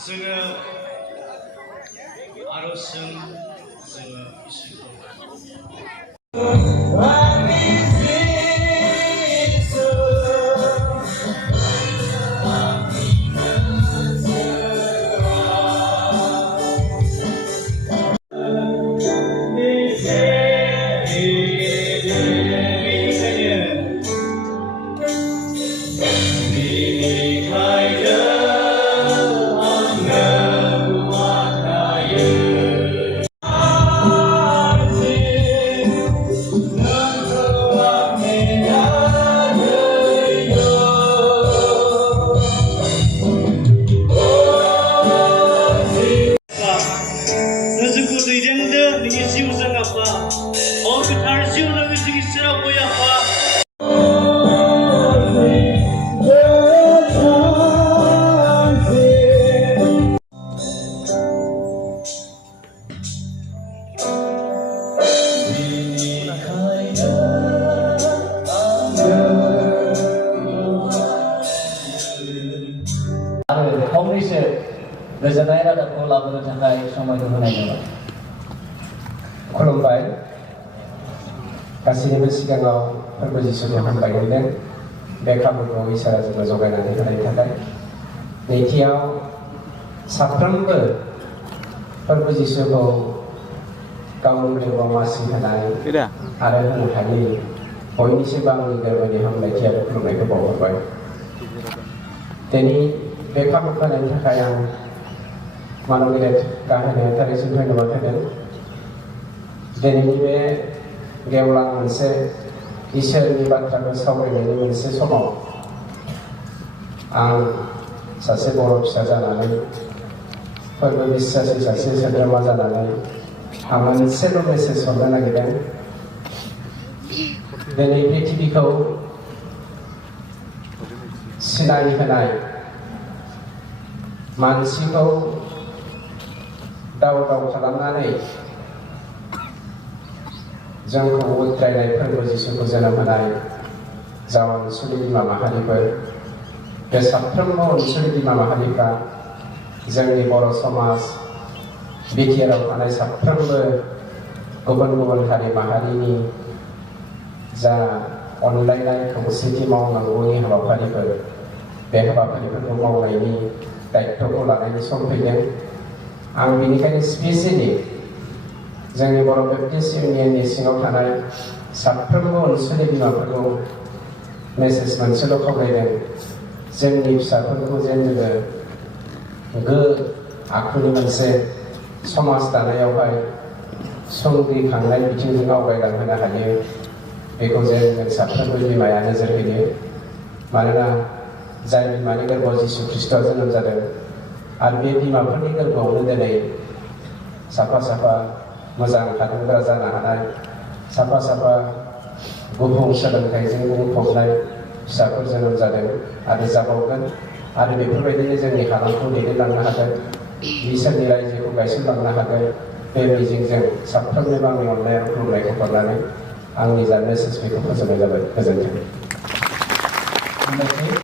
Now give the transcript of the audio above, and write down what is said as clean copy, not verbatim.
जोङो आर'जजों जोङो इसोरखौ नोंनि जिउजों आफा गोथार जिउ लोगोसे इसोरा बय आफा आरो फंनैसो गोजोननाय रादाबखौ लाबोनो थाखाय समायखौ होनाय जाबाय। खुलुमबाय। गासैनिबो सिगाङाव फोरबो जिसुखौ हामबायहोदों बे खाबुखौ इसोरा जोंनो जगायनानै होनायनि थाखाय। नैथियाव साफ्रोमबो फोरबो जिसुखौ गावनि जिउआव मासि होनाय आरो होनो हायै बयनिसिमबो आंनि गोरबोनि हामलायथि आरो खुलुमनायखौ बावहरबाय। दिनै बे खाबु होनायनि थाखाय आं मानबिलेट गाहायनो थारैसिम धन्यबाद होदों। दिनैनि बे गेवलां मोनसे इसोरनि बाथ्राखौ सावरायनायनि मोनसे समाव आं सासे बर' फिसा जानानै फोरबो बिश्वासि सासे सोद्रोमा जानानै आं मोनसेल' मेसेज हरनो नागिरदों। दिनै पृथिबीखौ सिनाय होनाय मानसिखौ दाव दाव खालामनानै जोंखौ उद्रायनाय फोरबो जिसुखौ जोनोम होनाय जा अनसुलि बिमा माहारिफोर बे साफ्रोमबो अनसुलि बिमा माहारिफ्रा जोंनि बर' समाज बिटिआरआव थानाय साफ्रोमबो गुबुन गुबुन हारि माहारिनि जा अनलायनाय खौसेथि मावनांगौनि हाबाफारिफोर बे हाबाफारिफोरखौ मावनायनि दायित्वखौ लानायनि सम फैदों। आं बेनिखायनो स्पेसियेलि जोंनि बर' बेप्टिस्ट इउनियननि सिङाव थानाय साफ्रोमबो अनसुलि बिमाफोरखौ मेसेज मोनसेल' खावलायदों। जोंनि फिसाफोरखौ जेन जोङो आखुनि मोनसे समाज दानायावहाय संग्रिखांनाय बिथिंजों आवगायलांहोनो हायो बेखौ जों साफ्रोमबो बिमाया नोजोर होयो। मानोना जाय बिमानि गोरबोआव जिसु ख्रिस्ट'आ जोनोम जादों आरो बे बिमाफोरनि गोरबोआवनो दिनै साफा साफा मोजां हादोरग्रा जानो हानाय साफा साफा गुबुं सोलोंथाइजों बुंफबनाय फिसाफोर जोनोम जादों आरो जाबावगोन आरो बेफोरबायदिनो जोंनि हालामखौ दैदेनलांनो हागोन इसोरनि रायजोखौ गायसनलांनो हागोन बे मिजिंजों साफ्रोमनोबो आंनि अननाय आरो खुलुमनायखौ हरनानै आंनि जा मेसेज बेखौ फोजोबनाय जाबाय। गोजोन्थों।